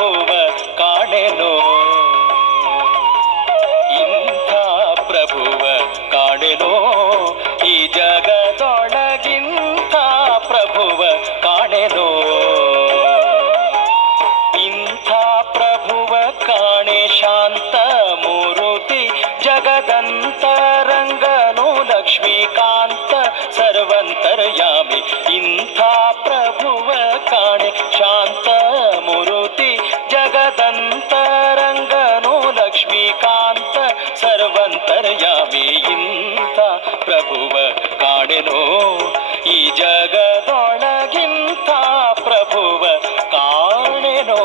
ಪ್ರಭುವ ಕಾಣೆನೋ, ಇಂಥ ಪ್ರಭುವ ಕಾಣೆನೋ, ಈ ಜಗದೊಳಗಿಂಥ ಪ್ರಭುವ ಕಾಣೆನೋ, ಇಂಥ ಪ್ರಭುವ ಕಾಣೆ ಶಾಂತ ಮೂರುತಿ ಜಗದಂತರಂಗನು ಲಕ್ಷ್ಮೀಕಾಂತ ಸರ್ವಂತರ್ಯಾಮಿ, ಇಂಥ ಪ್ರಭುವ ಕಾಣೆ ಶಾಂತ ಮೂರುತಿ ಜಗದಂತರಂಗನು ಲಕ್ಷ್ಮೀಕಾಂತ ಸರ್ವಂತರ್ಯಾಮಿ, ಇಂಥ ಪ್ರಭುವ ಕಾಣೆನೋ, ಈ ಜಗದೊಳಗಿಂಥ ಪ್ರಭುವ ಕಾಣೆನೋ.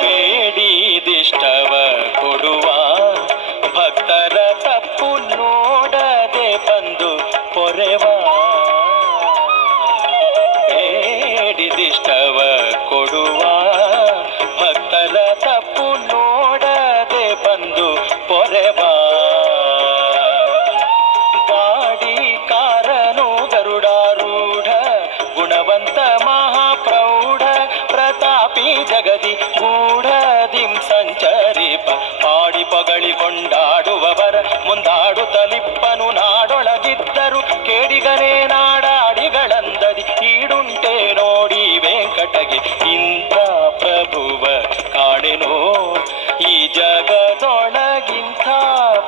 ಬೇಡಿದಿಷ್ಟವ ಕೊಡುವ ಭಕ್ತರ ತಪ್ಪು ನೋಡದೆ ಬಂದು ಪೊರೆವ, ಬೇಡಿದಿಷ್ಟವ ಕೊಡುವ ಭಕ್ತರ ತಪ್ಪು ನೋಡದೆ ಬಂದು ಪೊರೆವ, ಬಾಡಿಕಾರನು ಗರುಡಾರೂಢ ಗುಣವಂತ ಮಹಾಪ್ರೌಢ ಪ್ರತಾಪಿ ಜಗದಿ ಗೂಢದಿಂ ಸಂಚರಿಪ, ಪಾಡಿ ಪಗಳಿ ಕೊಂಡಾಡುವವರ ಮುಂದಾಡುತ್ತಲಿಪ್ಪನು ನಾಡೊಳಗಿದ್ದರು ಕೇಡಿಗನೇ ನಾಡಾಡಿಗಳಂದದಿ ಈಡುಂಟೆ ನೋಡಿ ವೆಂಕಟಗೆ, ಇಂಥ ಪ್ರಭುವ ಕಾಣೆನೋ, ಈ ಜಗದೊಳಗಿಂಥ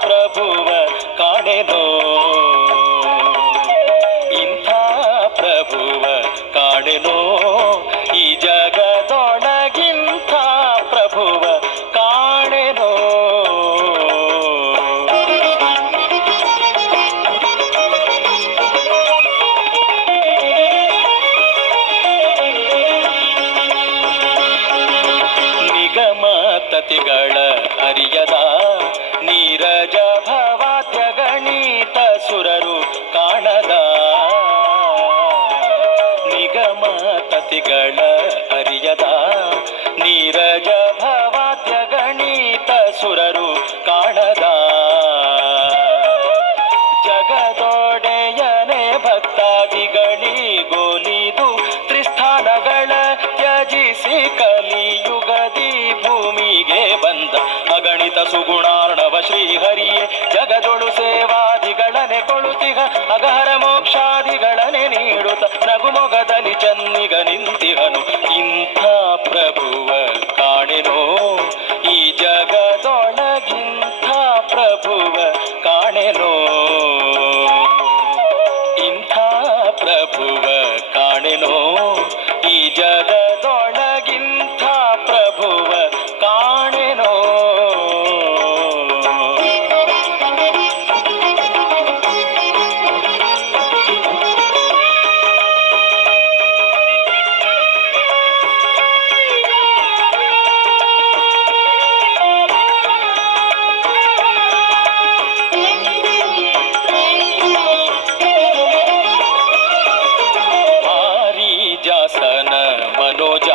ಪ್ರಭುವ ಕಾಣೆನೋ, ಇಂಥ ಪ್ರಭುವ ಕಾಣೆನೋ, ಈ ಜಗದೊಳಗಿಂಥ ಪ್ರಭುವ ಕಾಣೆನೋ. ನಿಗಮ ತತಿಗಳ ಅರಿಯದ ನೀರಜ ಭವಾದ್ಯ ಗಣಿತ ಸುರರು ಕಾಣದ, ನಿಗಮ ತತಿಗಳ ಅರಿಯದ ನೀರಜ ಭವಾದ್ಯ ಗಣಿತ ಸುರರು ಕಾಣದ, ಜಗದೊಡೆಯನೆ ಭಕ್ತಾದಿಗಳಿಗೋಲಿದು ತ್ರಿಸ್ಥಾನಗಳ ತ್ಯಜಿಸಿ ಕಲಿಯುಗದಿ ಭೂಮಿಗೆ ಬಂದ ಅಗಣಿತ ಸುಗುಣಾರ್ಣವ ಶ್ರೀಹರಿಯೇ, ಜಗದೊಳು ಸೇವಾದಿಗಳನೆ ಕೊಳುತಿಗ ಅಗಹರ ಮೋಕ್ಷಾದಿಗಳನೆ ನೀಡುತ್ತ ನಗುಮೊಗದಲ್ಲಿ ಚನ್ನಿಗ ನಿಂತಿಹನು, ಇಂಥ ಪ್ರಭುವ ಕಾಣೆನೋ, ಈ ಜಗದೊಳಗಿಂಥ ಪ್ರಭುವ ಕಾಣೆನೋ, ಇಂಥ ಪ್ರಭುವ ಕಾಣೆನೋ, ಈ ಜಗದೊಳಗಿಂಥ ಪ್ರಭುವ ಕಾಣೆನೋ. ಜಾಸನ ಮನೋಜ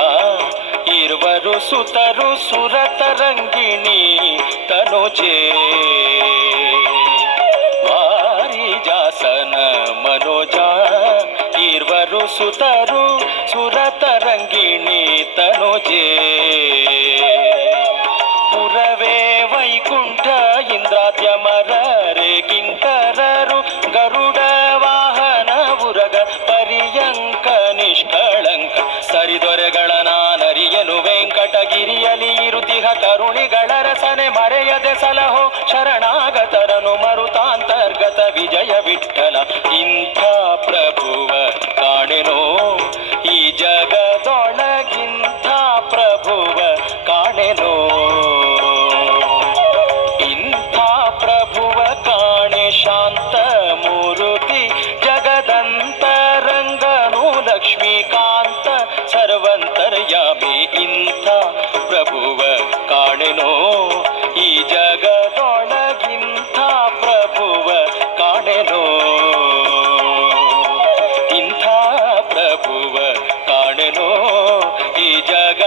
ಇರುವರು ಸುತರು ಸುರತರಂಗಿಣಿ ತನುಜೆ, ವಾರಿ ಜಾಸನ ಮನೋಜ ಇರುವರು ಸುತರು ಸುರತರಂಗಿಣಿ ತನುಜೆ, ಪುರವೇ ವೈಕುಂಠ ಇಂದ್ರಾದ್ಯಮರರೆ ಕಿಂಕರರು ಗರುಡ ವಾಹನ ಉರಗ ಪರ್ಯಂಕ ನಿಷ್ಕಳಂಕ ಸರಿದೊರೆಗಳ ನಾನರಿಯನು ವೆಂಕಟಗಿರಿಯಲಿ ಇರುತಿಹ ಕರುಣಿಗಳ ರಸನೆ ಮರೆಯದೆ ಸಲಹೋ ಶರಣಾಗತರನು ಮರುತಾಂತರ್ಗತ ವಿಜಯ ವಿಠಲ, ಇಂಥ ಪ್ರಭುವ ಕಾಣೆನೋ, ಈ ಜಗದೊಳಗಿಂಥ ಪ್ರಭುವ ಕಾಣೆನೋ, ಇಂಥ ಪ್ರಭುವ ಕಾಣೆ ಶಾಂತ ಮೂರುತಿ ಜಗದಂತರಂಗನು ಲಕ್ಷ್ಮೀಕಾಂತ ಸರ್ವಂತರ್ಯಾಮಿ, ಇಂಥ ಪ್ರಭುವ ಕಾಣೆನೋ, ಈ ಜಗದೊಳಗಿಂಥ ಪ್ರಭುವ ಕಾಣೆನೋ. ಜಗ